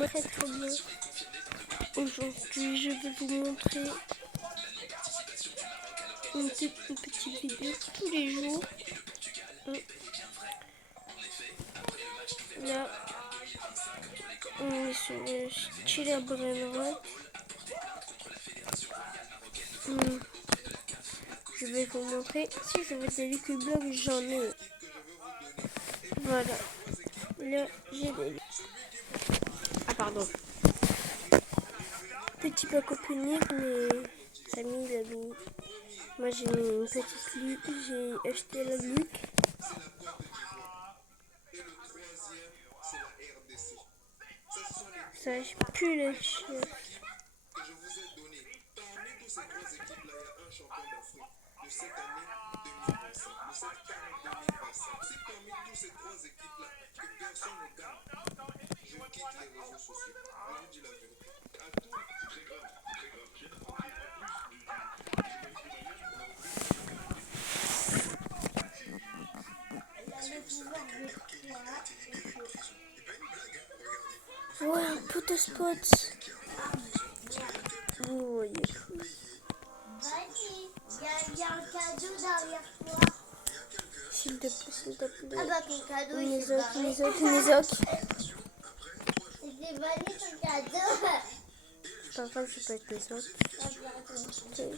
Très très bien. Aujourd'hui, je vais vous montrer une petite vidéo tous les jours. Là, on est sur le Stiller Brainrot. Je vais vous montrer si je veux des Lucky Blogs, j'en ai. Voilà. Là, j'ai des. Ah, pardon. Petit bloc opening, mais Samy l'a mis. Moi, j'ai mis une petite luc. J'ai acheté la luc. Ça, je pue les chiens. Ouais, un peu de spots. Vous voyez. Il y a un cadeau derrière toi. S'il te plaît, s'il te plaît. Ah bah ton cadeau il Mes s'est barré. Mes J'ai volé ton cadeau. Pas grave, je peux être les autres. Okay.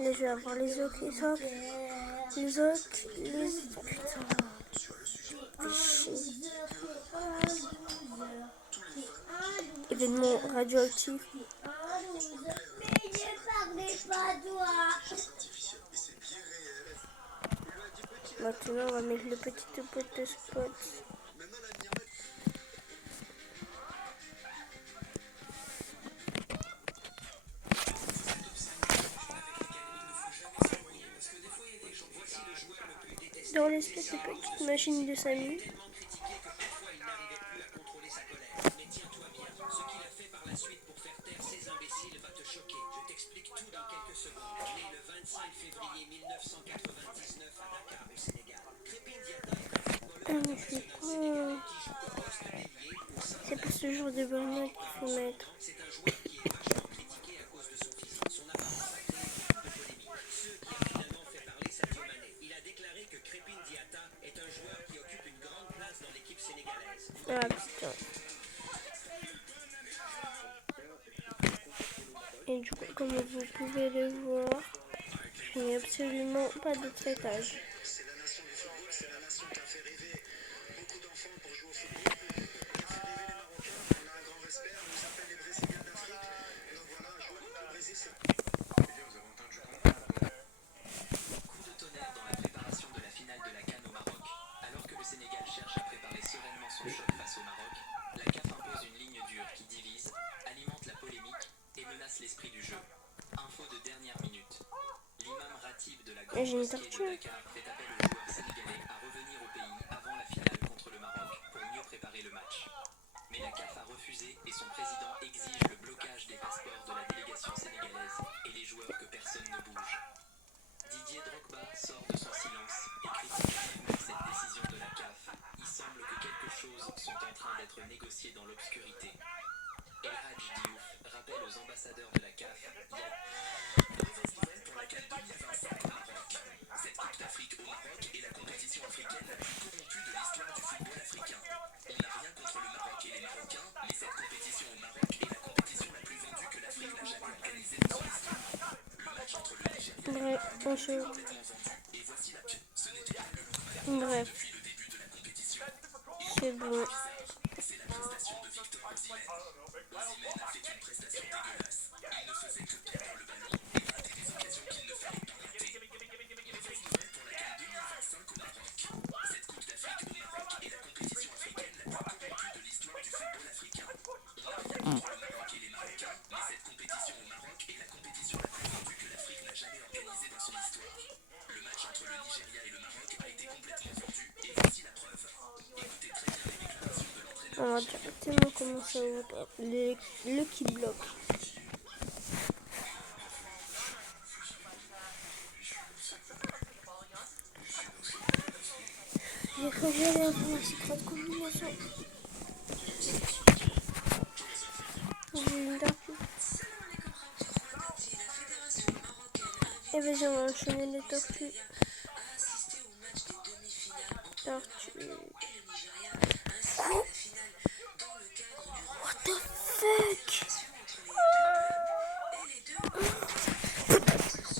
Là, je vais avoir les autres. Putain. Événement radioactif. Mais je parlais pas toi. Maintenant, on va mettre le petit pot de spot. Dans l'espèce de petite machine de Samy. Ah mais c'est quoi? C'est pas ce genre de burn-out qu'il faut mettre. Ah putain. Et du coup, comme vous pouvez le voir, je n'ai absolument pas de traitage. L'esprit du jeu. Info de dernière minute. L'imam Ratib de la Et j'ai grande une mosquée de tortue. Dakar fait appel aux joueurs sénégalais à revenir au pays avant la finale contre le Maroc pour mieux préparer le match. Mais la CAF a refusé et son président exige le blocage des passeports de la délégation sénégalaise et les joueurs que personne ne bouge. Didier Drogba sort de son silence et critique vivement cette décision de la CAF. Il semble que quelque chose sont en train d'être négociés dans l'obscurité. El Hadj Diouf rappelle aux ambassadeurs de la CAF mauvaise nouvelle pour la CAN 2025 au Maroc. Cette Coupe d'Afrique au Maroc est la compétition africaine la plus corrompue de l'histoire du football africain. On n'a rien contre le Maroc et les Marocains, mais cette compétition au Maroc est la compétition la plus vendue que l'Afrique n'a jamais organisée dans son histoire. Le match entre le Nigeria et le Maroc est complètement vendu. Et voici la ce n'était pas le look Bref, depuis le début de la compétition. c'est bon. C'est la prestation de Victor Osimhen. Osimhen a fait une prestation dégueulasse. Il ne faisait que perdre le ballon et rater des occasions qu'il ne fallait pas rater. Mauvaise nouvelle pour la CAN 2025 au Maroc. Cette Coupe d'Afrique au Maroc est la compétition africaine la plus corrompue de l'histoire du football africain. On n'a rien contre le Maroc et les Marocains, mais cette compétition au Maroc est la compétition la plus vendue que l'Afrique n'a jamais organisée dans son histoire. Le match entre le Nigeria et le Maroc a été complètement vendu et voici la preuve. Écoutez très bien les déclarations de l'entraîneur. On va directement commencer à ouvrir le Lucky Block. J'ai cru que j'allais avoir un secret de combinaison. Et vas-y, on va enchaîner les tortues. Tortues. What the fuck?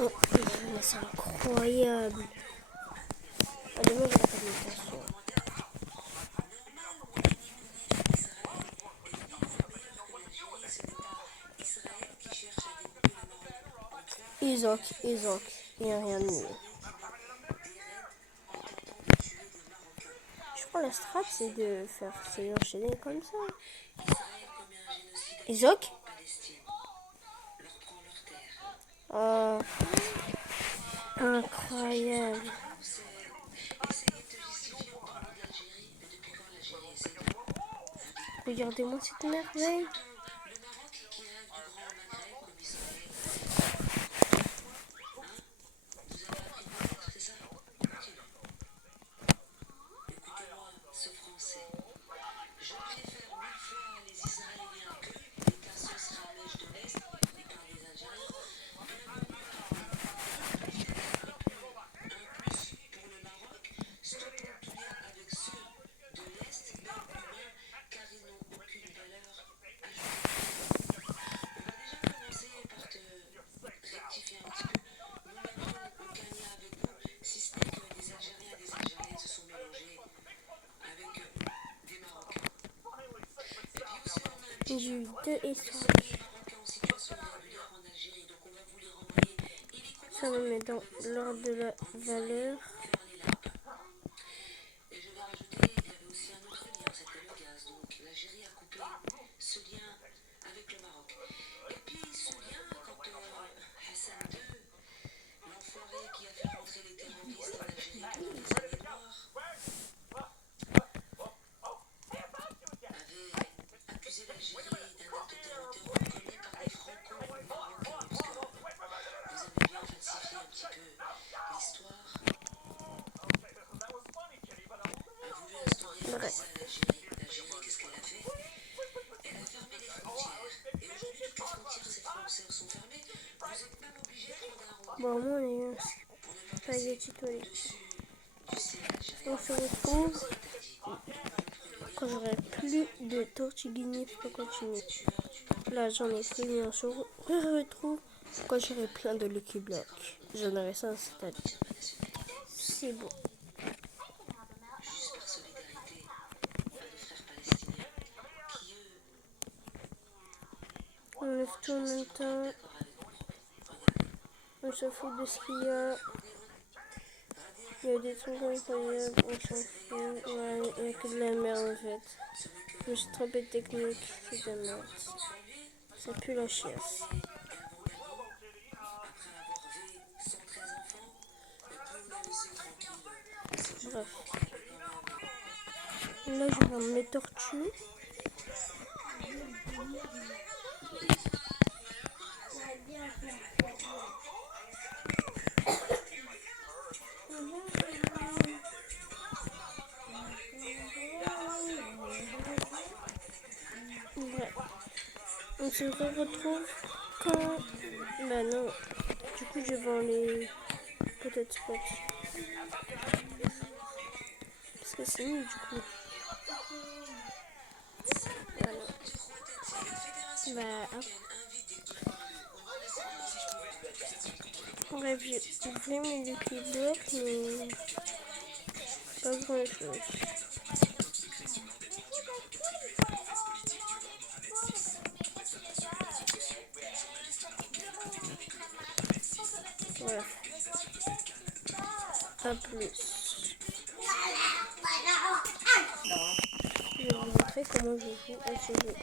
Oh, mais c'est incroyable. Ah, demain, j'ai la communication. Isaac, il n'y a rien de mieux. Je crois que la strat, c'est de faire ces enchaîner comme ça. Isaac? Oh, incroyable. Regardez-moi cette merveille. J'ai eu 2 et 5. Ça me met dans l'ordre de la valeur. Bref. Bon, moi, on est spaghetti toilette. On se retrouve quand j'aurai plus de tortues guinées pour continuer. Là, j'en ai plus, mais on se retrouve quand j'aurai plein de Lucky Block. J'en aurai 5 cette année. C'est bon. On lève tout en même temps. On se fout de ce qu'il y a. Il y a des trucs incroyables, on s'en fout. Ouais, il n'y a que de la merde en fait. Je me suis trompée de technique, c'est de la merde. Ça pue la chiasse. Bref. Là, je vais mes tortues. Bref. On se retrouve quand... Bah non. Du coup, je vends les peut-être spots. Parce que c'est nul du coup. Voilà. Bah, hop. Bref, j'ai ouvert mes Lucky Block, mais pas grand chose. Voilà. À plus. Je vais vous montrer comment je joue à ce jeu.